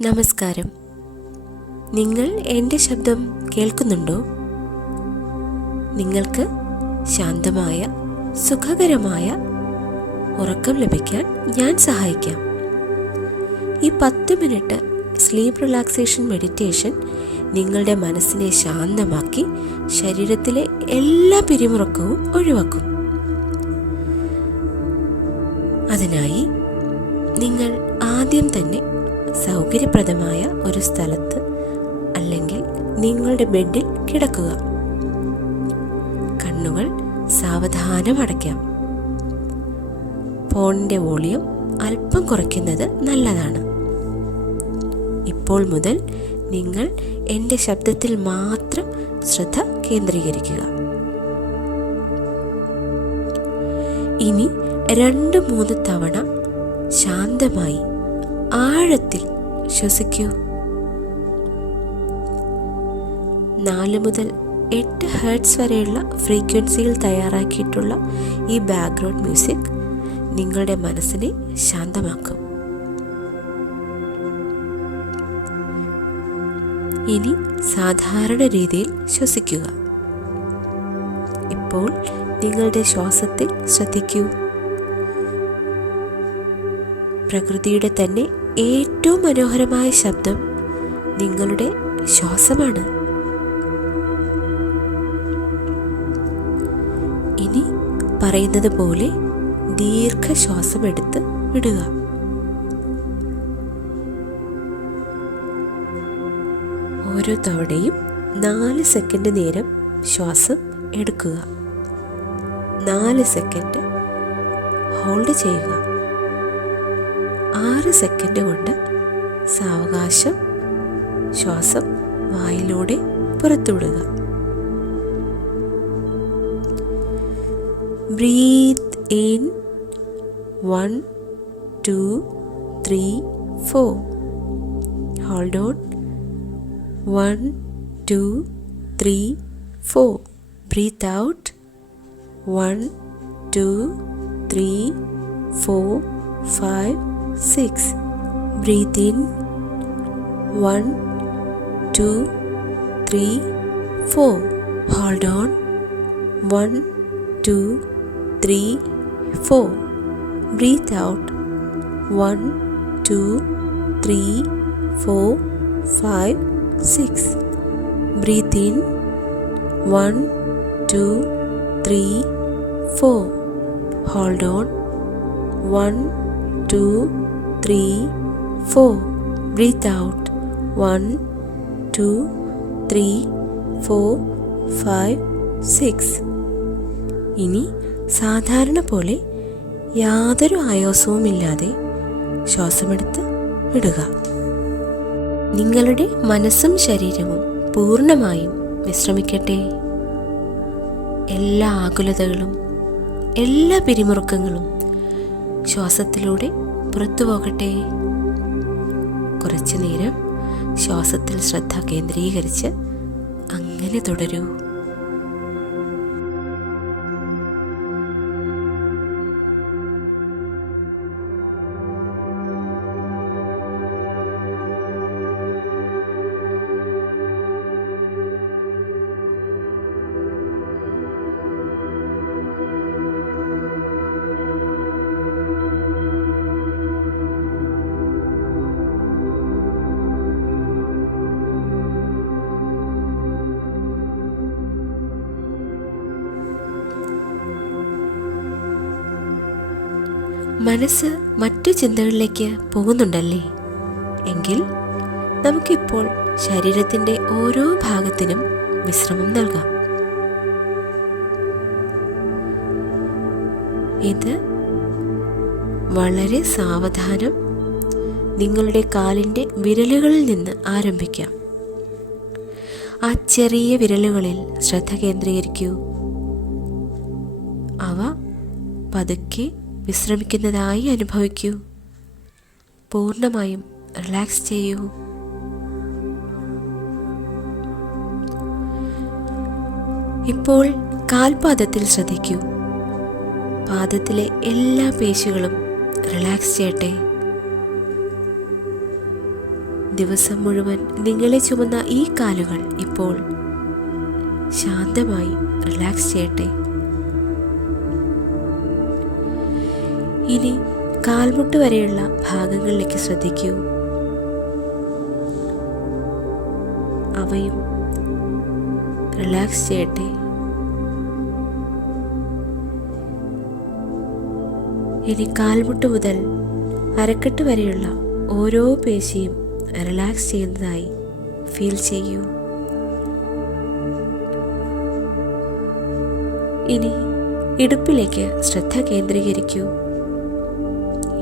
നമസ്കാരം. നിങ്ങൾ എന്റെ ശബ്ദം കേൾക്കുന്നുണ്ടോ? നിങ്ങൾക്ക് ശാന്തമായ സുഖകരമായ ഉറക്കം ലഭിക്കാൻ ഞാൻ സഹായിക്കാം. ഈ പത്ത് മിനിറ്റ് സ്ലീപ്പ് റിലാക്സേഷൻ മെഡിറ്റേഷൻ നിങ്ങളുടെ മനസ്സിനെ ശാന്തമാക്കി ശരീരത്തിലെ എല്ലാ പിരിമുറക്കവും ഒഴിവാക്കും. അതിനായി നിങ്ങൾ ആദ്യം തന്നെ സൗകര്യപ്രദമായ ഒരു സ്ഥലത്ത് അല്ലെങ്കിൽ നിങ്ങളുടെ ബെഡിൽ കിടക്കുക. കണ്ണുകൾ സാവധാനം അടയ്ക്കാം. ഫോണിന്റെ വോളിയം അല്പം കുറയ്ക്കുന്നത് നല്ലതാണ്. ഇപ്പോൾ മുതൽ നിങ്ങൾ എന്റെ ശബ്ദത്തിൽ മാത്രം ശ്രദ്ധ കേന്ദ്രീകരിക്കുക. ഇനി രണ്ട് മൂന്ന് തവണ ശാന്തമായി ആഴത്തിൽ ശ്വസിക്കൂ. നാല് മുതൽ എട്ട് ഹേർട്സ് വരെയുള്ള ഫ്രീക്വൻസിയിൽ തയ്യാറാക്കിയിട്ടുള്ള ഈ ബാക്ക്ഗ്രൗണ്ട് മ്യൂസിക് നിങ്ങളുടെ മനസ്സിനെ ശാന്തമാക്കും. ഇനി സാധാരണ രീതിയിൽ ശ്വസിക്കുക. ഇപ്പോൾ നിങ്ങളുടെ ശ്വാസത്തിൽ ശ്രദ്ധിക്കൂ. പ്രകൃതിയുടെ തന്നെ ഏറ്റവും മനോഹരമായ ശബ്ദം നിങ്ങളുടെ ശ്വാസമാണ്. ഇനി പറയുന്നത് പോലെ ദീർഘശ്വാസം എടുത്ത് വിടുക. ഓരോ തവണയും നാല് സെക്കൻഡ് നേരം ശ്വാസം എടുക്കുക. നാല് സെക്കൻഡ് ഹോൾഡ് ചെയ്യുക. ആറ് സെക്കൻഡ് കൊണ്ട് സാവകാശം ശ്വാസം വായിലൂടെ പുറത്തുവിടുക. Breathe in one two three four hold on one two three four breathe out one two three four five 6. Breathe in 1, 2, 3, 4. Hold on 1, 2, 3, 4. Breathe out 1, 2, 3, 4, 5, 6. Breathe in 1, 2, 3, 4. Hold on 1, two three four breathe out one two three four five six ഇനി സാധാരണ പോലെ യാതൊരു ആയാസവുമില്ലാതെ ശ്വാസമെടുത്ത് വിടുക. നിങ്ങളുടെ മനസ്സും ശരീരവും പൂർണമായും വിശ്രമിക്കട്ടെ. എല്ലാ ആകുലതകളും എല്ലാ പിരിമുറുക്കങ്ങളും ശ്വാസത്തിലൂടെ പുറത്തു പോകട്ടെ. കുറച്ചു നേരം ശ്വാസത്തിൽ ശ്രദ്ധ കേന്ദ്രീകരിച്ച് അങ്ങനെ തുടരൂ. മനസ്സ് മറ്റു ചിന്തകളിലേക്ക് പോകുന്നുണ്ടല്ലേ? എങ്കിൽ നമുക്കിപ്പോൾ ശരീരത്തിന്റെ ഓരോ ഭാഗത്തിനും വിശ്രമം നൽകാം. ഇത് വളരെ സാവധാനം നിങ്ങളുടെ കാലിന്റെ വിരലുകളിൽ നിന്ന് ആരംഭിക്കാം. ആ ചെറിയ വിരലുകളിൽ ശ്രദ്ധ കേന്ദ്രീകരിക്കൂ. അവ പതുക്കെ വിശ്രമിക്കുന്നതായി അനുഭവിക്കൂ. പൂർണമായും റിലാക്സ് ചെയ്യൂ. ഇപ്പോൾ കാൽപാദത്തിൽ ശ്രദ്ധിക്കൂ. പാദത്തിലെ എല്ലാ പേശികളും റിലാക്സ് ചെയ്യട്ടെ. ദിവസം മുഴുവൻ നിങ്ങളെ ചുമന്ന ഈ കാലുകൾ ഇപ്പോൾ ശാന്തമായി റിലാക്സ് ചെയ്യട്ടെ. ഇനി കാൽമുട്ട് വരെയുള്ള ഭാഗങ്ങളിലേക്ക് ശ്രദ്ധിക്കൂ. അവയും റിലാക്സ് ചെയ്യട്ടെ. ഇനി കാൽമുട്ട് മുതൽ അരക്കെട്ട് വരെയുള്ള ഓരോ പേശിയും റിലാക്സ് ചെയ്യുന്നതായി ഫീൽ ചെയ്യൂ. ഇനി ഇടുപ്പിലേക്ക് ശ്രദ്ധ കേന്ദ്രീകരിക്കൂ.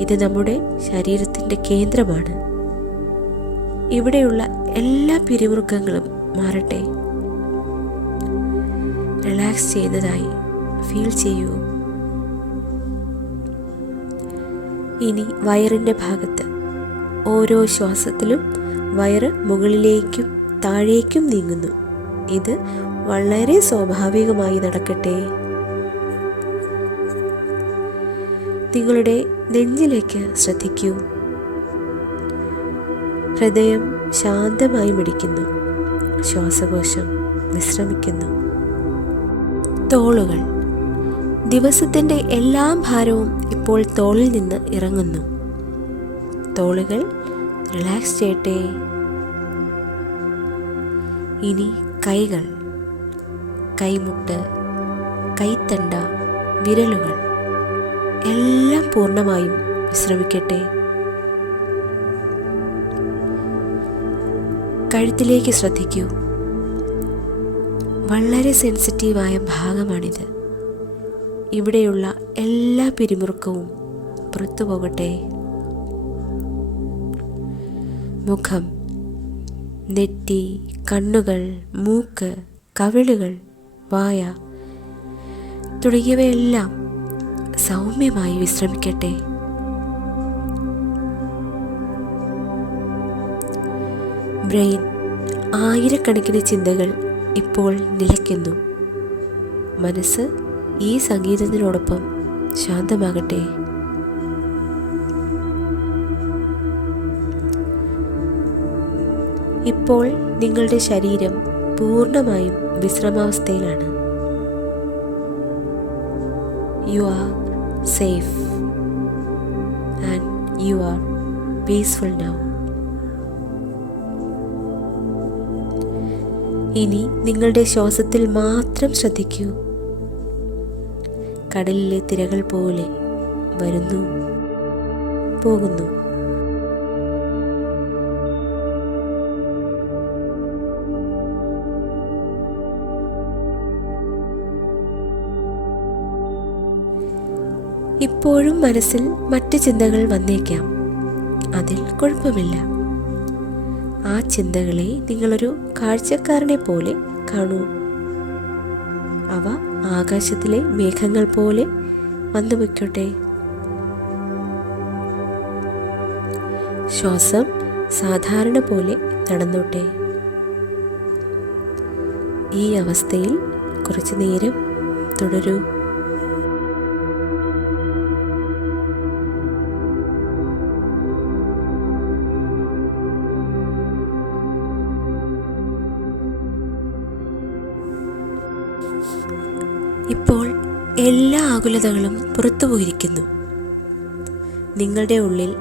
ഇത് നമ്മുടെ ശരീരത്തിന്റെ കേന്ദ്രമാണ്. ഇവിടെയുള്ള എല്ലാ പിരിമുറുക്കങ്ങളും മാറട്ടെ. റിലാക്സ് ചെയ്യുന്നതായി ഫീൽ ചെയ്യൂ. ഇനി വയറിന്റെ ഭാഗത്ത് ഓരോ ശ്വാസത്തിലും വയറ് മുകളിലേക്കും താഴേക്കും നീങ്ങുന്നു. ഇത് വളരെ സ്വാഭാവികമായി നടക്കട്ടെ. നിങ്ങളുടെ നെഞ്ചിലേക്ക് ശ്രദ്ധിക്കൂ. ഹൃദയം ശാന്തമായി മിടിക്കുന്നു. ശ്വാസകോശം വിശ്രമിക്കുന്നു. തോളുകൾ. ദിവസത്തിന്റെ എല്ലാ ഭാരവും ഇപ്പോൾ തോളിൽ നിന്ന് ഇറങ്ങുന്നു. തോളുകൾ റിലാക്സ് ചെയ്യട്ടെ. ഇനി കൈകൾ. കൈമുട്ട് കൈത്തണ്ട വിരലുകൾ. എല്ലാം പൂർണമായും വിശ്രമിക്കട്ടെ. കഴുത്തിലേക്ക് ശ്രദ്ധിക്കൂ. വളരെ സെൻസിറ്റീവായ ഭാഗമാണിത്. ഇവിടെയുള്ള എല്ലാ പിരിമുറുക്കവും പുറത്തു പോകട്ടെ. മുഖം നെറ്റി കണ്ണുകൾ മൂക്ക് കവിളുകൾ വായ തുടങ്ങിയവയെല്ലാം സൗമ്യമായി വിശ്രമിക്കട്ടെ. ബ്രെയിൻ ആയിരക്കണക്കിന് ചിന്തകൾ ഇപ്പോൾ നിലയ്ക്കുന്നു. മനസ്സ് ഈ സംഗീതത്തിനോടൊപ്പം ശാന്തമാകട്ടെ. ഇപ്പോൾ നിങ്ങളുടെ ശരീരം പൂർണമായും വിശ്രമാവസ്ഥയിലാണ്. You are safe and you are peaceful now ഇനി നിങ്ങളുടെ ശ്വാസത്തിൽ മാത്രം ശ്രദ്ധിക്കൂ. കടലിലെ തിരകൾ പോലെ വരുന്നു പോകുന്നു. ഇപ്പോഴും മനസ്സിൽ മറ്റ് ചിന്തകൾ വന്നേക്കാം. അതിൽ കുഴപ്പമില്ല. ആ ചിന്തകളെ നിങ്ങളൊരു കാഴ്ചക്കാരനെ പോലെ കാണൂ. അവ ആകാശത്തിലെ മേഘങ്ങൾ പോലെ വന്നു വയ്ക്കട്ടെ ശ്വാസം സാധാരണ പോലെ നടന്നോട്ടെ. ഈ അവസ്ഥയിൽ കുറച്ചു നേരം തുടരൂ. എല്ലാ ആകുലതകളും പുറത്തുപോയിരിക്കുന്നു നിങ്ങളുടെ ഉള്ളിൽ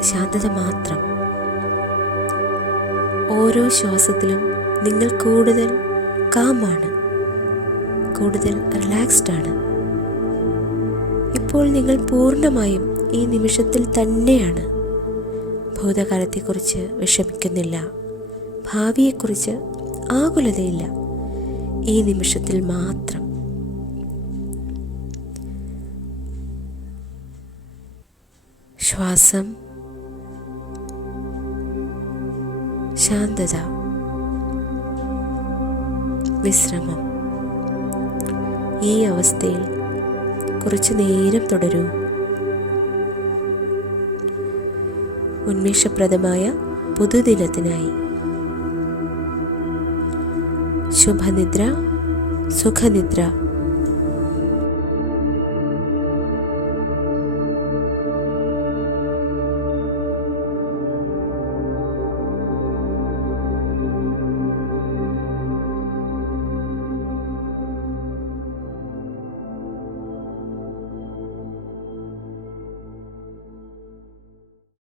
ശാന്തത മാത്രം. ഓരോ ശ്വാസത്തിലും നിങ്ങൾ കൂടുതൽ കാമാണ് കൂടുതൽ റിലാക്സ്ഡ് ആണ്. ഇപ്പോൾ നിങ്ങൾ പൂർണമായും ഈ നിമിഷത്തിൽ തന്നെയാണ്. ഭൂതകാലത്തെക്കുറിച്ച് വിഷമിക്കുന്നില്ല ഭാവിയെക്കുറിച്ച് ആകുലതയില്ല. ഈ നിമിഷത്തിൽ മാത്രം. ശ്വാസം ശാന്തത വിശ്രമം. ഈ അവസ്ഥയിൽ കുറച്ചു നേരം തുടരൂ. ഉന്മേഷപ്രദമായ പുതുദിനത്തിനായി. ശുഭനിദ്ര സുഖനിദ്ര.